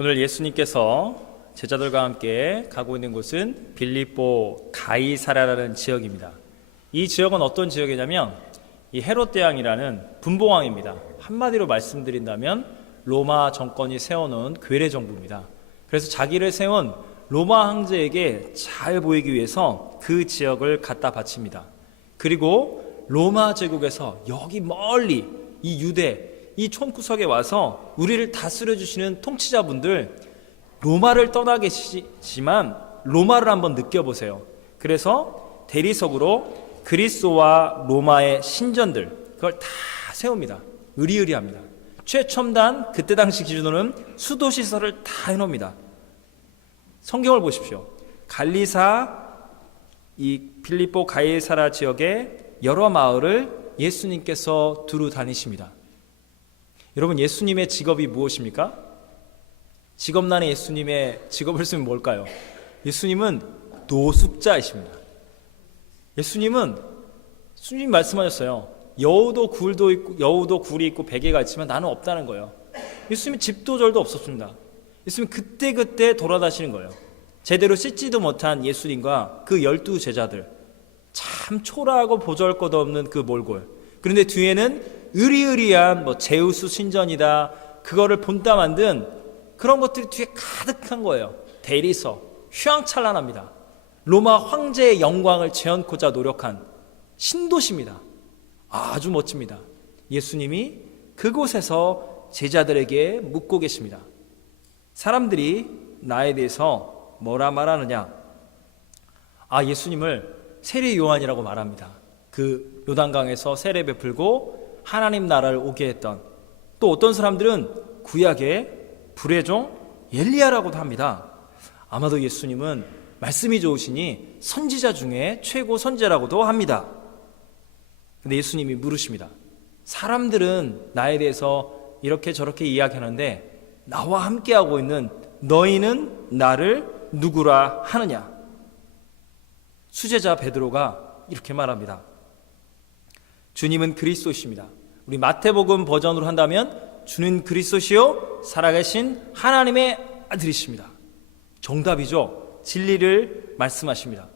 오늘 예수님께서 제자들과 함께 가고 있는 곳은 빌립보 가이사랴라는 지역입니다. 이 지역은 어떤 지역이냐면 이 헤롯 대왕이라는 분봉왕입니다. 한마디로 말씀드린다면 로마 정권이 세워놓은 괴뢰 정부입니다. 그래서 자기를 세운 로마 황제에게 잘 보이기 위해서 그 지역을 갖다 바칩니다. 그리고 로마 제국에서 여기 멀리 이 유대 이 촌구석에 와서 우리를 다스려 주시는 통치자분들, 로마를 떠나 계시지만 로마를 한번 느껴보세요. 그래서 대리석으로 그리스와 로마의 신전들, 그걸 다 세웁니다. 의리의리합니다. 최첨단 그때 당시 기준으로는 수도시설을 다 해놓습니다. 성경을 보십시오. 갈리사 이 빌립보 가이사랴 지역의 여러 마을을 예수님께서 두루 다니십니다. 여러분, 예수님의 직업이 무엇입니까? 직업란에 예수님의 직업을 쓰면 뭘까요? 예수님은 노숙자이십니다. 예수님이 말씀하셨어요. 여우도 굴이 있고 베개가 있지만 나는 없다는 거예요. 예수님은 집도 절도 없었습니다. 예수님은 그때그때 돌아다니시는 거예요. 제대로 씻지도 못한 예수님과 그 12 제자들, 참 초라하고 보잘것없는 그 몰골, 그런데 뒤에는 의리의리한 제우스 신전이다, 그거를 본따 만든 그런 것들이 뒤에 가득한 거예요. 대리석, 휘황찬란합니다. 로마 황제의 영광을 재현코자 노력한 신도시입니다. 아주 멋집니다. 예수님이 그곳에서 제자들에게 묻고 계십니다. 사람들이 나에 대해서 뭐라 말하느냐? 예수님을 세례 요한이라고 말합니다. 그 요단강에서 세례 베풀고 하나님 나라를 오게 했던, 또 어떤 사람들은 구약의 불의 종 엘리야라고도 합니다. 아마도 예수님은 말씀이 좋으시니 선지자 중에 최고 선지자라고도 합니다. 근데 예수님이 물으십니다. 사람들은 나에 대해서 이렇게 저렇게 이야기하는데 나와 함께하고 있는 너희는 나를 누구라 하느냐? 수제자 베드로가 이렇게 말합니다. 주님은 그리스도십니다. 우리 마태복음 버전으로 한다면 주는 그리스도시요 살아계신 하나님의 아들이십니다. 정답이죠. 진리를 말씀하십니다.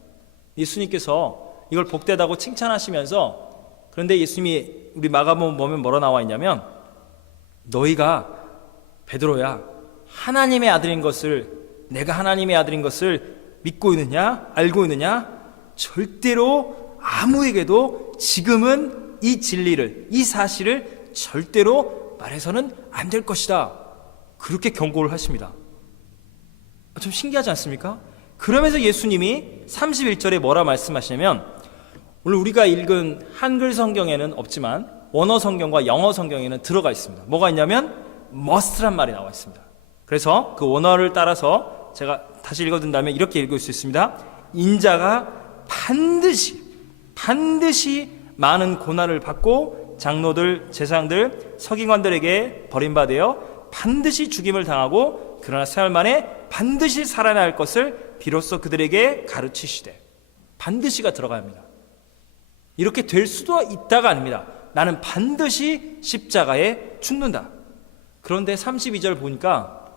예수님께서 이걸 복되다고 칭찬하시면서, 그런데 예수님이 우리 마가복음 보면 뭐라 나와 있냐면, 너희가 베드로야 하나님의 아들인 것을, 내가 하나님의 아들인 것을 믿고 있느냐, 알고 있느냐? 절대로 아무에게도 지금은 이 진리를, 이 사실을 절대로 말해서는 안 될 것이다. 그렇게 경고를 하십니다. 좀 신기하지 않습니까? 그러면서 예수님이 31절에 뭐라 말씀하시냐면, 오늘 우리가 읽은 한글 성경에는 없지만 원어 성경과 영어 성경에는 들어가 있습니다. 뭐가 있냐면 must란 말이 나와 있습니다. 그래서 그 원어를 따라서 제가 다시 읽어둔다면 이렇게 읽을 수 있습니다. 인자가 반드시 많은 고난을 받고 장로들, 제사장들, 서기관들에게 버림받아 반드시 죽임을 당하고 그러나 사흘 만에 반드시 살아날 것을 비로소 그들에게 가르치시되, 반드시가 들어가야 합니다. 이렇게 될 수도 있다가 아닙니다. 나는 반드시 십자가에 죽는다. 그런데 32절 보니까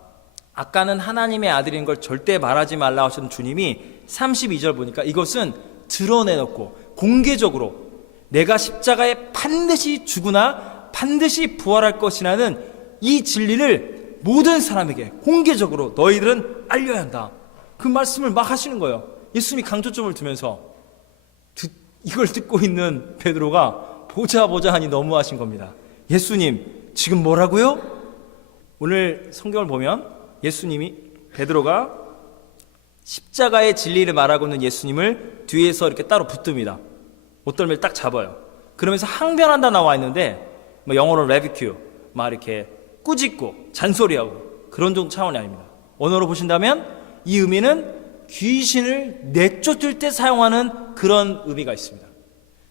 아까는 하나님의 아들인 걸 절대 말하지 말라 하셨던 주님이 32절 보니까 이것은 드러내놓고 공개적으로 내가 십자가에 반드시 죽으나 반드시 부활할 것이라는 이 진리를 모든 사람에게 공개적으로 너희들은 알려야 한다. 그 말씀을 막 하시는 거예요. 예수님이 강조점을 두면서 이걸 듣고 있는 베드로가 보자 하니 너무하신 겁니다. 예수님 지금 뭐라고요? 오늘 성경을 보면 베드로가 십자가의 진리를 말하고 있는 예수님을 뒤에서 이렇게 따로 붙듭니다. 옷덜미를 딱 잡아요. 그러면서 항변한다 나와 있는데 영어로 레비큐, 이렇게 꾸짖고 잔소리하고 그런 정도 차원이 아닙니다. 언어로 보신다면 이 의미는 귀신을 내쫓을 때 사용하는 그런 의미가 있습니다.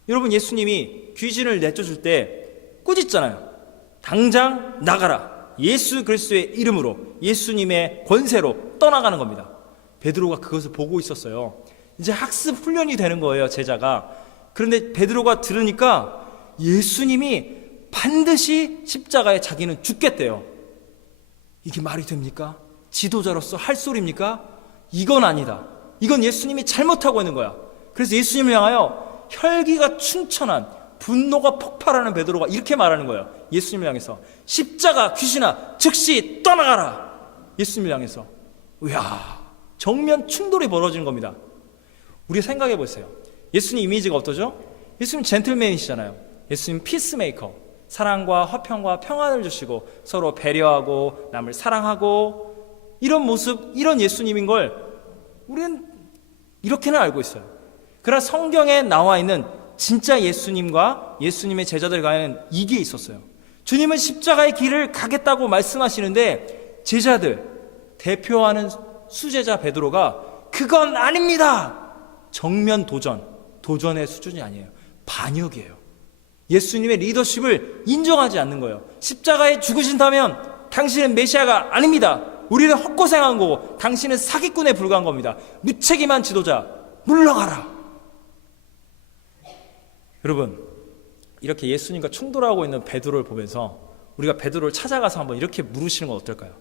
여러분, 예수님이 귀신을 내쫓을 때 꾸짖잖아요. 당장 나가라. 예수 그리스도의 이름으로, 예수님의 권세로 떠나가는 겁니다. 베드로가 그것을 보고 있었어요. 이제 학습 훈련이 되는 거예요, 제자가. 그런데 베드로가 들으니까 예수님이 반드시 십자가에 자기는 죽겠대요. 이게 말이 됩니까? 지도자로서 할 소리입니까? 이건 아니다. 이건 예수님이 잘못하고 있는 거야. 그래서 예수님을 향하여 혈기가 충천한 분노가 폭발하는 베드로가 이렇게 말하는 거예요. 예수님을 향해서 십자가 귀신아 즉시 떠나가라. 예수님을 향해서. 이야, 정면 충돌이 벌어지는 겁니다. 우리 생각해 보세요. 예수님 이미지가 어떠죠? 예수님 젠틀맨이시잖아요. 예수님 피스메이커, 사랑과 화평과 평안을 주시고 서로 배려하고 남을 사랑하고 이런 모습, 이런 예수님인 걸 우리는 이렇게는 알고 있어요. 그러나 성경에 나와 있는 진짜 예수님과 예수님의 제자들 간에는 이게 있었어요. 주님은 십자가의 길을 가겠다고 말씀하시는데 제자들, 대표하는 수제자 베드로가 그건 아닙니다. 정면 도전의 수준이 아니에요. 반역이에요. 예수님의 리더십을 인정하지 않는 거예요. 십자가에 죽으신다면 당신은 메시아가 아닙니다. 우리는 헛고생한 거고 당신은 사기꾼에 불과한 겁니다. 무책임한 지도자, 물러가라. 여러분, 이렇게 예수님과 충돌하고 있는 베드로를 보면서 우리가 베드로를 찾아가서 한번 이렇게 물으시는 건 어떨까요?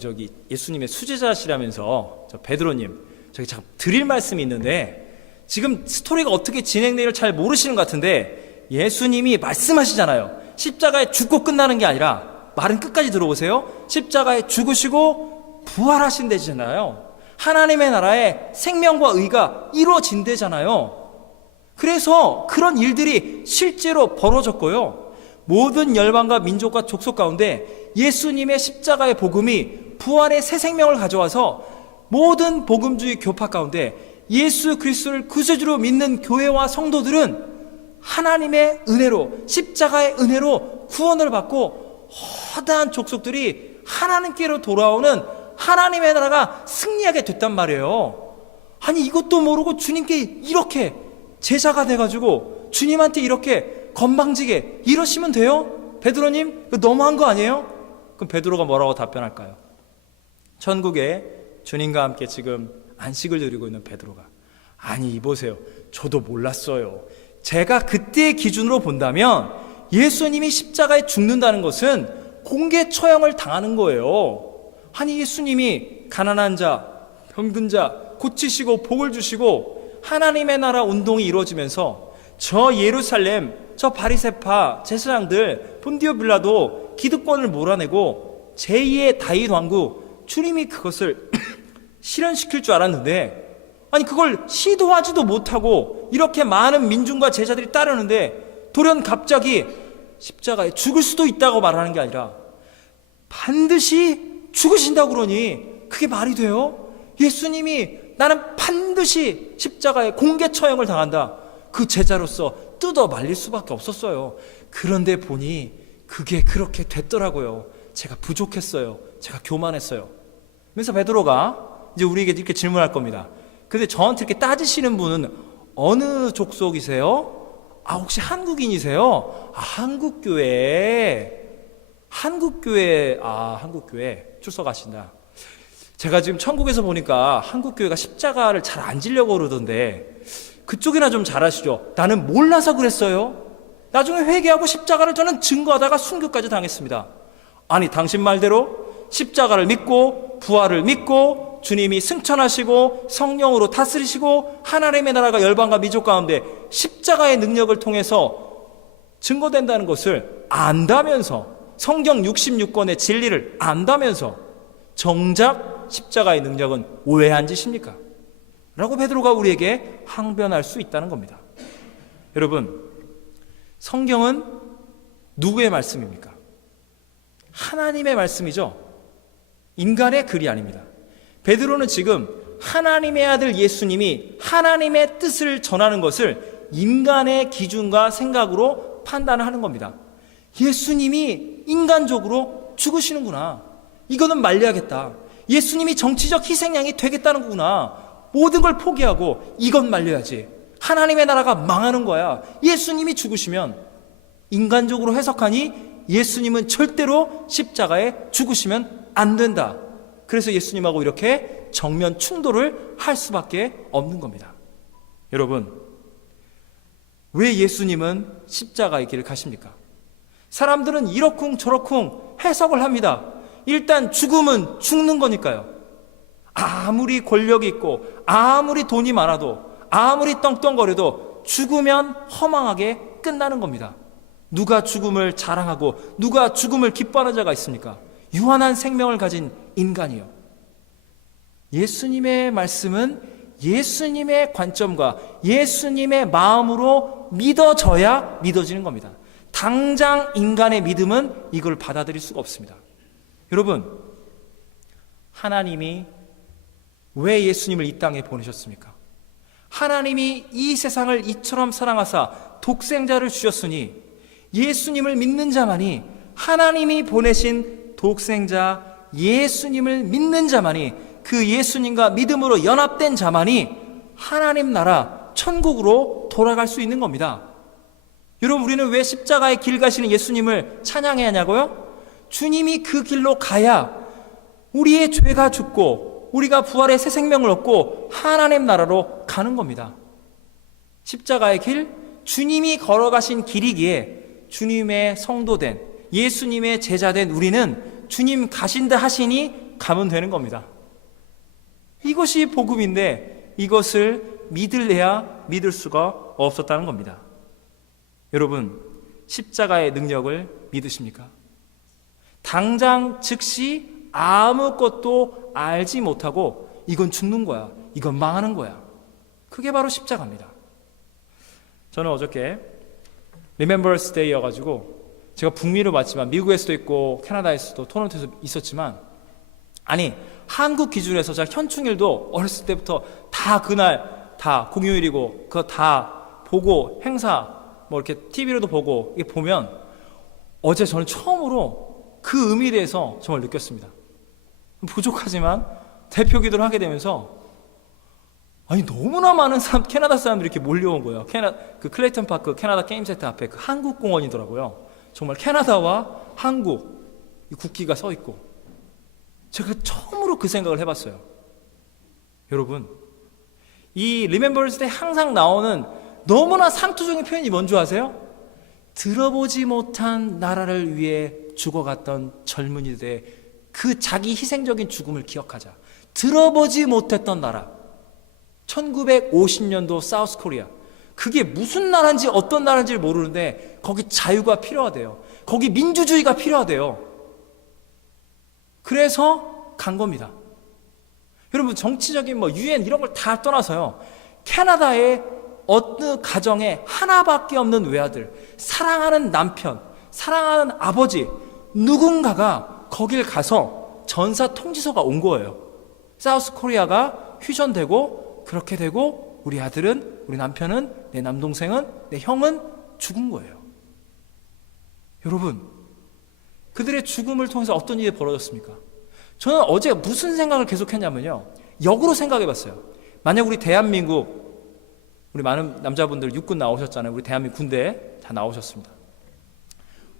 저기 예수님의 수제자시라면서 저 베드로님, 저기 잠깐 드릴 말씀이 있는데 지금 스토리가 어떻게 진행될지 잘 모르시는 것 같은데 예수님이 말씀하시잖아요. 십자가에 죽고 끝나는 게 아니라, 말은 끝까지 들어보세요. 십자가에 죽으시고 부활하신대잖아요. 하나님의 나라에 생명과 의가 이루어진대잖아요. 그래서 그런 일들이 실제로 벌어졌고요. 모든 열방과 민족과 족속 가운데 예수님의 십자가의 복음이 부활의 새 생명을 가져와서 모든 복음주의 교파 가운데 예수 그리스도를 구세주로 믿는 교회와 성도들은 하나님의 은혜로, 십자가의 은혜로 구원을 받고 허다한 족속들이 하나님께로 돌아오는 하나님의 나라가 승리하게 됐단 말이에요. 아니, 이것도 모르고 주님께 이렇게 제자가 돼가지고 주님한테 이렇게 건방지게 이러시면 돼요? 베드로님, 이거 너무한 거 아니에요? 그럼 베드로가 뭐라고 답변할까요? 천국에 주님과 함께 지금 안식을 누리고 있는 베드로가, 아니 보세요, 저도 몰랐어요. 제가 그때의 기준으로 본다면 예수님이 십자가에 죽는다는 것은 공개 처형을 당하는 거예요. 아니, 예수님이 가난한 자, 병든 자 고치시고 복을 주시고 하나님의 나라 운동이 이루어지면서 저 예루살렘, 저 바리새파 제사장들, 본디오 빌라도 기득권을 몰아내고 제2의 다윗 왕국, 주님이 그것을 실현시킬 줄 알았는데, 아니 그걸 시도하지도 못하고 이렇게 많은 민중과 제자들이 따르는데 돌연 갑자기 십자가에 죽을 수도 있다고 말하는 게 아니라 반드시 죽으신다고 그러니 그게 말이 돼요? 예수님이 나는 반드시 십자가에 공개 처형을 당한다, 그 제자로서 뜯어 말릴 수밖에 없었어요. 그런데 보니 그게 그렇게 됐더라고요. 제가 부족했어요. 제가 교만했어요. 그래서 베드로가 이제 우리에게 이렇게 질문할 겁니다. 근데 저한테 이렇게 따지시는 분은 어느 족속이세요? 혹시 한국인이세요? 한국교회 출석하신다. 제가 지금 천국에서 보니까 한국교회가 십자가를 잘 안 지려고 그러던데 그쪽이나 좀 잘하시죠. 나는 몰라서 그랬어요. 나중에 회개하고 십자가를 저는 증거하다가 순교까지 당했습니다. 아니, 당신 말대로 십자가를 믿고 부활을 믿고 주님이 승천하시고 성령으로 다스리시고 하나님의 나라가 열방과 민족 가운데 십자가의 능력을 통해서 증거된다는 것을 안다면서, 성경 66권의 진리를 안다면서 정작 십자가의 능력은 오해한 짓입니까? 라고 베드로가 우리에게 항변할 수 있다는 겁니다. 여러분, 성경은 누구의 말씀입니까? 하나님의 말씀이죠. 인간의 글이 아닙니다. 베드로는 지금 하나님의 아들 예수님이 하나님의 뜻을 전하는 것을 인간의 기준과 생각으로 판단을 하는 겁니다. 예수님이 인간적으로 죽으시는구나, 이거는 말려야겠다. 예수님이 정치적 희생양이 되겠다는 거구나, 모든 걸 포기하고 이건 말려야지. 하나님의 나라가 망하는 거야. 예수님이 죽으시면, 인간적으로 해석하니 예수님은 절대로 십자가에 죽으시면 안 된다. 그래서 예수님하고 이렇게 정면 충돌을 할 수밖에 없는 겁니다. 여러분, 왜 예수님은 십자가의 길을 가십니까? 사람들은 이러쿵 저러쿵 해석을 합니다. 일단 죽음은 죽는 거니까요. 아무리 권력이 있고 아무리 돈이 많아도 아무리 떵떵거려도 죽으면 허망하게 끝나는 겁니다. 누가 죽음을 자랑하고 누가 죽음을 기뻐하는 자가 있습니까? 유한한 생명을 가진 인간이요. 예수님의 말씀은 예수님의 관점과 예수님의 마음으로 믿어져야 믿어지는 겁니다. 당장 인간의 믿음은 이걸 받아들일 수가 없습니다. 여러분, 하나님이 왜 예수님을 이 땅에 보내셨습니까? 하나님이 이 세상을 이처럼 사랑하사 독생자를 주셨으니 예수님을 믿는 자만이, 하나님이 보내신 독생자 예수님을 믿는 자만이, 그 예수님과 믿음으로 연합된 자만이 하나님 나라 천국으로 돌아갈 수 있는 겁니다. 여러분, 우리는 왜 십자가의 길 가시는 예수님을 찬양해야 하냐고요? 주님이 그 길로 가야 우리의 죄가 죽고 우리가 부활의 새 생명을 얻고 하나님 나라로 가는 겁니다. 십자가의 길, 주님이 걸어가신 길이기에 주님의 성도된, 예수님의 제자된 우리는 주님 가신다 하시니 가면 되는 겁니다. 이것이 복음인데 이것을 믿을래야 믿을 수가 없었다는 겁니다. 여러분, 십자가의 능력을 믿으십니까? 당장 즉시 아무것도 알지 못하고 이건 죽는 거야, 이건 망하는 거야, 그게 바로 십자가입니다. 저는 어저께 Remembrance Day여가지고 제가 북미를 왔지만 미국에서도 있고 캐나다에서도 토론토에서 있었지만, 아니 한국 기준에서 제가 현충일도 어렸을 때부터 다 그날 다 공휴일이고 그거 다 보고 행사 뭐 이렇게 TV로도 보고 이게 보면 어제 저는 처음으로 그 의미에 대해서 정말 느꼈습니다. 부족하지만 대표 기도를 하게 되면서 아니 너무나 많은 사람, 캐나다 사람들이 이렇게 몰려온 거예요. 그 클레이턴 파크 캐나다 게임 센터 앞에 그 한국 공원이더라고요. 정말 캐나다와 한국 이 국기가 서 있고, 제가 처음으로 그 생각을 해봤어요. 여러분, 이 리멤버런스 때 항상 나오는 너무나 상투적인 표현이 뭔지 아세요? 들어보지 못한 나라를 위해 죽어갔던 젊은이들의 그 자기 희생적인 죽음을 기억하자. 들어보지 못했던 나라, 1950년도 사우스 코리아, 그게 무슨 나라인지 어떤 나라인지 모르는데 거기 자유가 필요하대요. 거기 민주주의가 필요하대요. 그래서 간 겁니다. 여러분, 정치적인 뭐 유엔 이런 걸 다 떠나서요, 캐나다의 어느 가정에 하나밖에 없는 외아들, 사랑하는 남편, 사랑하는 아버지, 누군가가 거길 가서 전사 통지서가 온 거예요. 사우스 코리아가 휴전되고 그렇게 되고 우리 아들은, 우리 남편은, 내 남동생은, 내 형은 죽은 거예요. 여러분, 그들의 죽음을 통해서 어떤 일이 벌어졌습니까? 저는 어제 무슨 생각을 계속했냐면요, 역으로 생각해 봤어요. 만약 우리 대한민국, 우리 많은 남자분들 육군 나오셨잖아요. 우리 대한민국 군대 다 나오셨습니다.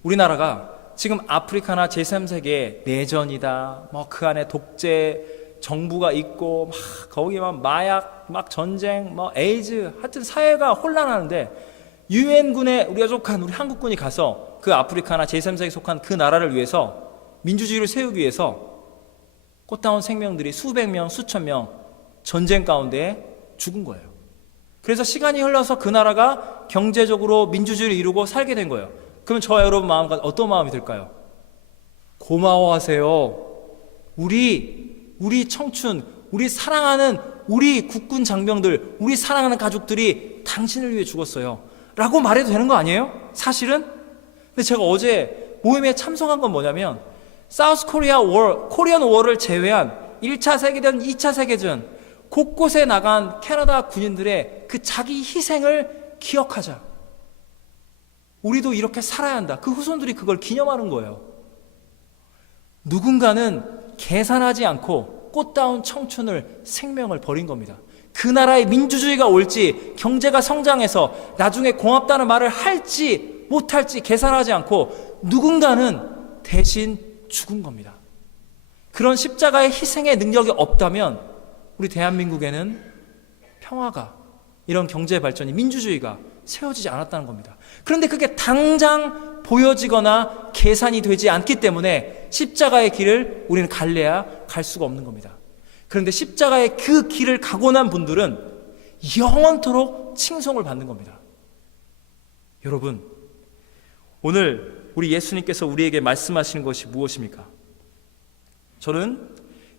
우리나라가 지금 아프리카나 제3세계 내전이다, 뭐 그 안에 독재 정부가 있고 막 거기만 마약, 막 전쟁, 뭐 에이즈, 하여튼 사회가 혼란하는데 유엔군에 우리가 속한 우리 한국군이 가서 그 아프리카나 제3세계에 속한 그 나라를 위해서, 민주주의를 세우기 위해서 꽃다운 생명들이 수백 명, 수천 명 전쟁 가운데 죽은 거예요. 그래서 시간이 흘러서 그 나라가 경제적으로 민주주의를 이루고 살게 된 거예요. 그러면 저와 여러분 마음과 어떤 마음이 들까요? 고마워하세요. 우리 청춘, 우리 사랑하는 우리 국군 장병들, 우리 사랑하는 가족들이 당신을 위해 죽었어요 라고 말해도 되는 거 아니에요? 사실은? 근데 제가 어제 모임에 참석한 건 뭐냐면, 사우스 코리아 워, 코리안 워를 제외한 1차 세계대전, 2차 세계전 곳곳에 나간 캐나다 군인들의 그 자기 희생을 기억하자. 우리도 이렇게 살아야 한다. 그 후손들이 그걸 기념하는 거예요. 누군가는 계산하지 않고 꽃다운 청춘을, 생명을 버린 겁니다. 그 나라의 민주주의가 올지, 경제가 성장해서 나중에 고맙다는 말을 할지 못할지 계산하지 않고 누군가는 대신 죽은 겁니다. 그런 십자가의 희생의 능력이 없다면 우리 대한민국에는 평화가, 이런 경제 발전이, 민주주의가 세워지지 않았다는 겁니다. 그런데 그게 당장 보여지거나 계산이 되지 않기 때문에 십자가의 길을 우리는 갈래야 갈 수가 없는 겁니다. 그런데 십자가의 그 길을 가고 난 분들은 영원토록 칭송을 받는 겁니다. 여러분, 오늘 우리 예수님께서 우리에게 말씀하시는 것이 무엇입니까? 저는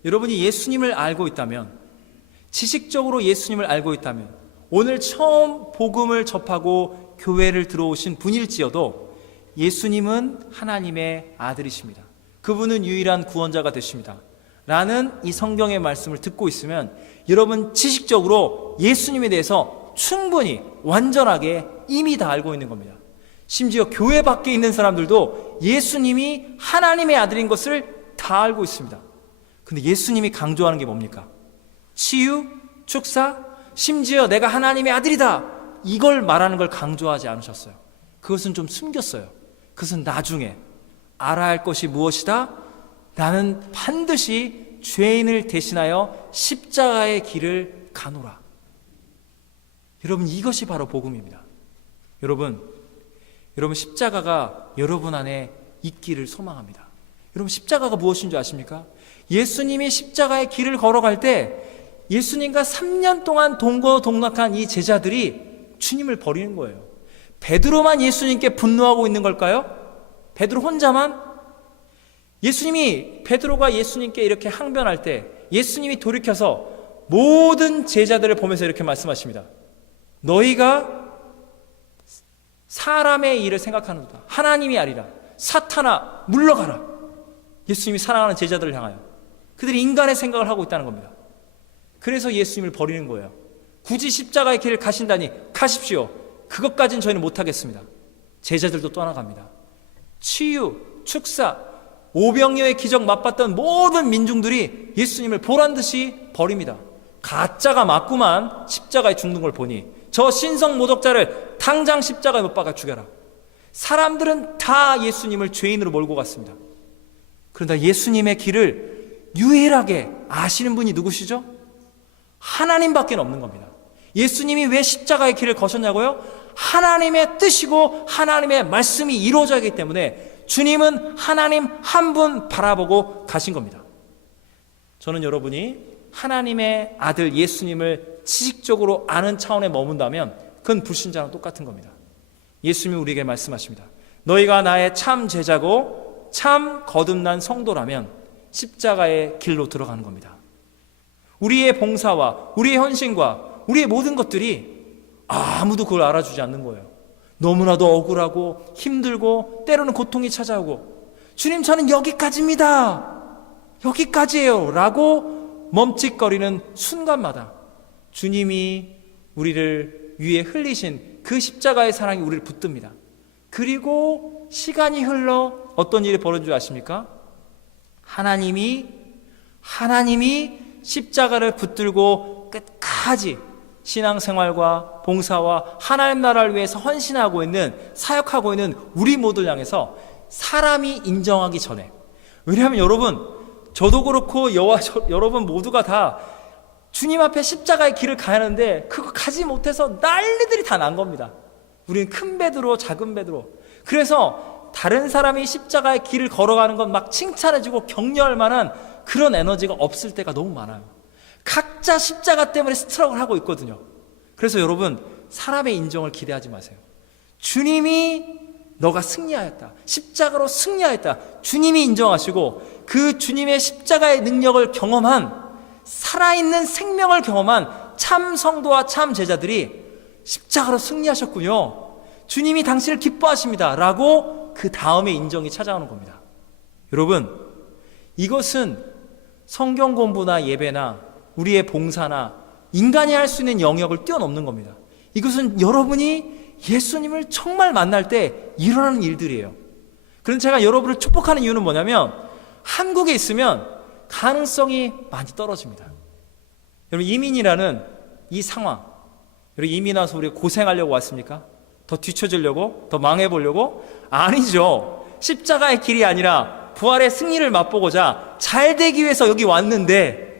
여러분이 예수님을 알고 있다면, 지식적으로 예수님을 알고 있다면, 오늘 처음 복음을 접하고 교회를 들어오신 분일지어도 예수님은 하나님의 아들이십니다. 그분은 유일한 구원자가 되십니다. 라는 이 성경의 말씀을 듣고 있으면 여러분 지식적으로 예수님에 대해서 충분히 완전하게 이미 다 알고 있는 겁니다. 심지어 교회 밖에 있는 사람들도 예수님이 하나님의 아들인 것을 다 알고 있습니다. 근데 예수님이 강조하는 게 뭡니까? 치유, 축사, 심지어 내가 하나님의 아들이다, 이걸 말하는 걸 강조하지 않으셨어요. 그것은 좀 숨겼어요. 그것은 나중에 알아야 할 것이 무엇이다? 나는 반드시 죄인을 대신하여 십자가의 길을 가노라. 여러분, 이것이 바로 복음입니다. 여러분 십자가가 여러분 안에 있기를 소망합니다. 여러분, 십자가가 무엇인 줄 아십니까? 예수님이 십자가의 길을 걸어갈 때 예수님과 3년 동안 동거동락한 이 제자들이 주님을 버리는 거예요. 베드로만 예수님께 분노하고 있는 걸까요? 베드로 혼자만? 베드로가 예수님께 이렇게 항변할 때 예수님이 돌이켜서 모든 제자들을 보면서 이렇게 말씀하십니다. 너희가 사람의 일을 생각하는도다. 하나님이 아니라. 사탄아, 물러가라. 예수님이 사랑하는 제자들을 향하여. 그들이 인간의 생각을 하고 있다는 겁니다. 그래서 예수님을 버리는 거예요. 굳이 십자가의 길을 가신다니 가십시오. 그것까지는 저희는 못하겠습니다. 제자들도 떠나갑니다. 치유, 축사, 오병이어의 기적 맛봤던 모든 민중들이 예수님을 보란듯이 버립니다. 가짜가 맞구만, 십자가에 죽는 걸 보니. 저 신성 모독자를 당장 십자가에 못 박아 죽여라. 사람들은 다 예수님을 죄인으로 몰고 갔습니다. 그런데 예수님의 길을 유일하게 아시는 분이 누구시죠? 하나님밖에 없는 겁니다. 예수님이 왜 십자가의 길을 거셨냐고요? 하나님의 뜻이고 하나님의 말씀이 이루어져야 하기 때문에 주님은 하나님 한 분 바라보고 가신 겁니다. 저는 여러분이 하나님의 아들 예수님을 지식적으로 아는 차원에 머문다면 그건 불신자랑 똑같은 겁니다. 예수님이 우리에게 말씀하십니다. 너희가 나의 참 제자고 참 거듭난 성도라면 십자가의 길로 들어가는 겁니다. 우리의 봉사와 우리의 헌신과 우리의 모든 것들이 아무도 그걸 알아주지 않는 거예요. 너무나도 억울하고 힘들고 때로는 고통이 찾아오고 주님, 저는 여기까지입니다, 여기까지예요 라고 멈칫거리는 순간마다 주님이 우리를 위해 흘리신 그 십자가의 사랑이 우리를 붙듭니다. 그리고 시간이 흘러 어떤 일이 벌어진 줄 아십니까? 하나님이 십자가를 붙들고 끝까지 신앙생활과 봉사와 하나님 나라를 위해서 헌신하고 있는, 사역하고 있는 우리 모두를 향해서 사람이 인정하기 전에, 왜냐하면 여러분, 저도 그렇고 여러분 모두가 다 주님 앞에 십자가의 길을 가야 하는데 그거 가지 못해서 난리들이 다 난 겁니다. 우리는 큰 베드로, 작은 베드로. 그래서 다른 사람이 십자가의 길을 걸어가는 건 막 칭찬해주고 격려할 만한 그런 에너지가 없을 때가 너무 많아요. 각자 십자가 때문에 스트럭을 하고 있거든요. 그래서 여러분, 사람의 인정을 기대하지 마세요. 주님이 너가 승리하였다, 십자가로 승리하였다, 주님이 인정하시고 그 주님의 십자가의 능력을 경험한, 살아있는 생명을 경험한 참 성도와 참 제자들이 십자가로 승리하셨군요, 주님이 당신을 기뻐하십니다 라고 그 다음에 인정이 찾아오는 겁니다. 여러분, 이것은 성경 공부나 예배나 우리의 봉사나 인간이 할 수 있는 영역을 뛰어넘는 겁니다. 이것은 여러분이 예수님을 정말 만날 때 일어나는 일들이에요. 그런데 제가 여러분을 축복하는 이유는 뭐냐면, 한국에 있으면 가능성이 많이 떨어집니다. 여러분, 이민이라는 이 상황, 여러분, 이민 와서 우리가 고생하려고 왔습니까? 더 뒤처지려고? 더 망해보려고? 아니죠. 십자가의 길이 아니라 부활의 승리를 맛보고자 잘 되기 위해서 여기 왔는데,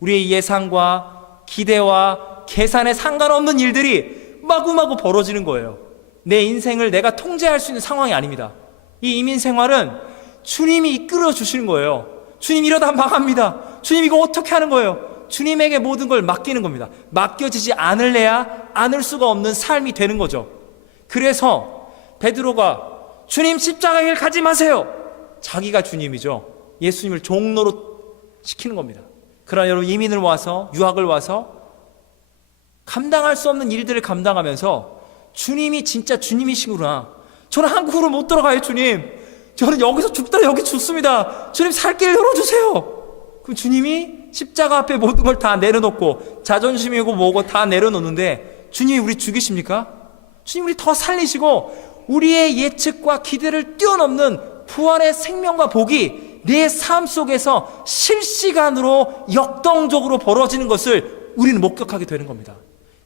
우리의 예상과 기대와 계산에 상관없는 일들이 마구마구 벌어지는 거예요. 내 인생을 내가 통제할 수 있는 상황이 아닙니다. 이 이민 생활은 주님이 이끌어 주시는 거예요. 주님 이러다 망합니다. 주님 이거 어떻게 하는 거예요? 주님에게 모든 걸 맡기는 겁니다. 맡겨지지 않을래야 않을 수가 없는 삶이 되는 거죠. 그래서 베드로가 주님 십자가 길 가지 마세요. 자기가 주님이죠. 예수님을 종로로 시키는 겁니다. 그러나 여러분, 이민을 와서, 유학을 와서 감당할 수 없는 일들을 감당하면서 주님이 진짜 주님이시구나. 저는 한국으로 못 들어가요, 주님. 저는 여기서 죽더라 여기 죽습니다. 주님 살 길 열어주세요. 그럼 주님이 십자가 앞에 모든 걸 다 내려놓고 자존심이고 뭐고 다 내려놓는데 주님이 우리 죽이십니까? 주님 우리 더 살리시고 우리의 예측과 기대를 뛰어넘는 부활의 생명과 복이 내 삶 속에서 실시간으로 역동적으로 벌어지는 것을 우리는 목격하게 되는 겁니다.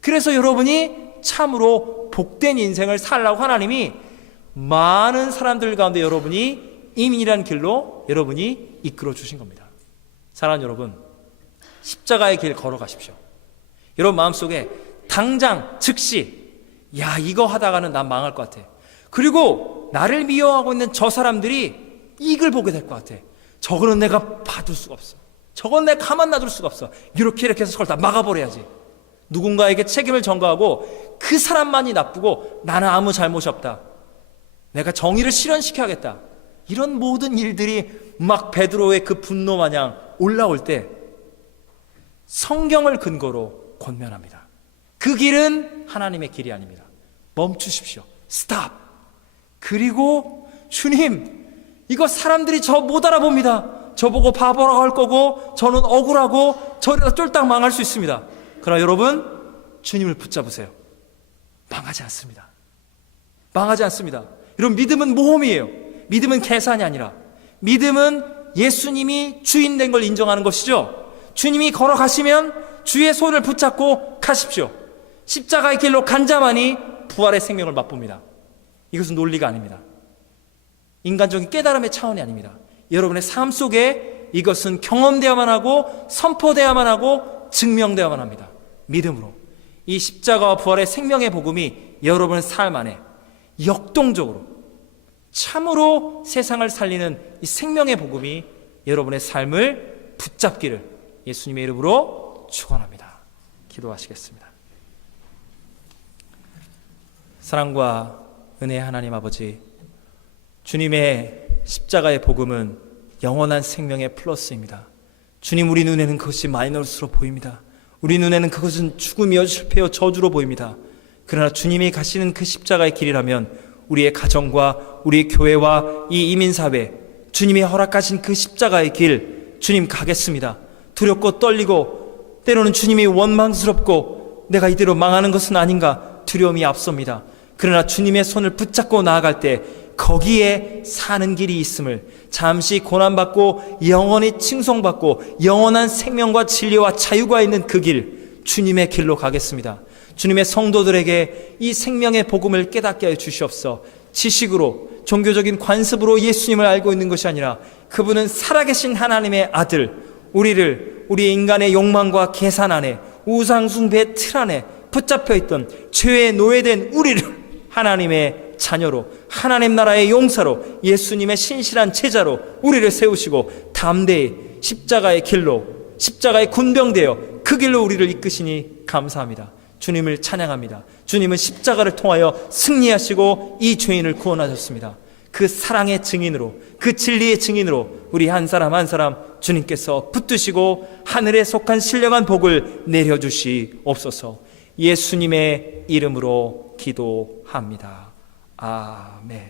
그래서 여러분이 참으로 복된 인생을 살라고 하나님이 많은 사람들 가운데 여러분이 이민이라는 길로 여러분이 이끌어 주신 겁니다. 사랑하는 여러분, 십자가의 길 걸어가십시오. 여러분 마음속에 당장 즉시 야 이거 하다가는 난 망할 것 같아. 그리고 나를 미워하고 있는 저 사람들이 이익을 보게 될 것 같아. 저거는 내가 봐둘 수가 없어. 저건 내가 가만 놔둘 수가 없어. 이렇게 해서 그걸 다 막아버려야지. 누군가에게 책임을 전가하고 그 사람만이 나쁘고 나는 아무 잘못이 없다. 내가 정의를 실현시켜야겠다. 이런 모든 일들이 막 베드로의 그 분노 마냥 올라올 때 성경을 근거로 권면합니다. 그 길은 하나님의 길이 아닙니다. 멈추십시오. 스탑. 그리고 주님, 이거 사람들이 저 못 알아봅니다. 저보고 바보라고 할 거고 저는 억울하고 저리다 쫄딱 망할 수 있습니다. 그러나 여러분, 주님을 붙잡으세요. 망하지 않습니다. 망하지 않습니다. 여러분, 믿음은 모험이에요. 믿음은 계산이 아니라 믿음은 예수님이 주인 된 걸 인정하는 것이죠. 주님이 걸어가시면 주의 손을 붙잡고 가십시오. 십자가의 길로 간 자만이 부활의 생명을 맛봅니다. 이것은 논리가 아닙니다. 인간적인 깨달음의 차원이 아닙니다. 여러분의 삶 속에 이것은 경험되어야만 하고 선포되어야만 하고 증명되어야만 합니다. 믿음으로 이 십자가와 부활의 생명의 복음이 여러분의 삶 안에 역동적으로 참으로 세상을 살리는 이 생명의 복음이 여러분의 삶을 붙잡기를 예수님의 이름으로 축원합니다. 기도하시겠습니다. 사랑과 은혜의 하나님 아버지, 주님의 십자가의 복음은 영원한 생명의 플러스입니다. 주님, 우리 눈에는 그것이 마이너스로 보입니다. 우리 눈에는 그것은 죽음이요 실패요 저주로 보입니다. 그러나 주님이 가시는 그 십자가의 길이라면 우리의 가정과 우리의 교회와 이 이민사회, 주님이 허락하신 그 십자가의 길, 주님 가겠습니다. 두렵고 떨리고 때로는 주님이 원망스럽고 내가 이대로 망하는 것은 아닌가 두려움이 앞섭니다. 그러나 주님의 손을 붙잡고 나아갈 때 거기에 사는 길이 있음을, 잠시 고난받고 영원히 칭송받고 영원한 생명과 진리와 자유가 있는 그 길, 주님의 길로 가겠습니다. 주님의 성도들에게 이 생명의 복음을 깨닫게 해 주시옵소서. 지식으로 종교적인 관습으로 예수님을 알고 있는 것이 아니라 그분은 살아계신 하나님의 아들, 우리를 우리 인간의 욕망과 계산 안에 우상 숭배의 틀 안에 붙잡혀 있던 죄에 노예된 우리를 하나님의 자녀로, 하나님 나라의 용사로, 예수님의 신실한 제자로 우리를 세우시고 담대히 십자가의 길로, 십자가의 군병되어 그 길로 우리를 이끄시니 감사합니다. 주님을 찬양합니다. 주님은 십자가를 통하여 승리하시고 이 죄인을 구원하셨습니다. 그 사랑의 증인으로, 그 진리의 증인으로 우리 한 사람 한 사람 주님께서 붙드시고 하늘에 속한 신령한 복을 내려주시옵소서. 예수님의 이름으로 기도합니다. 아멘.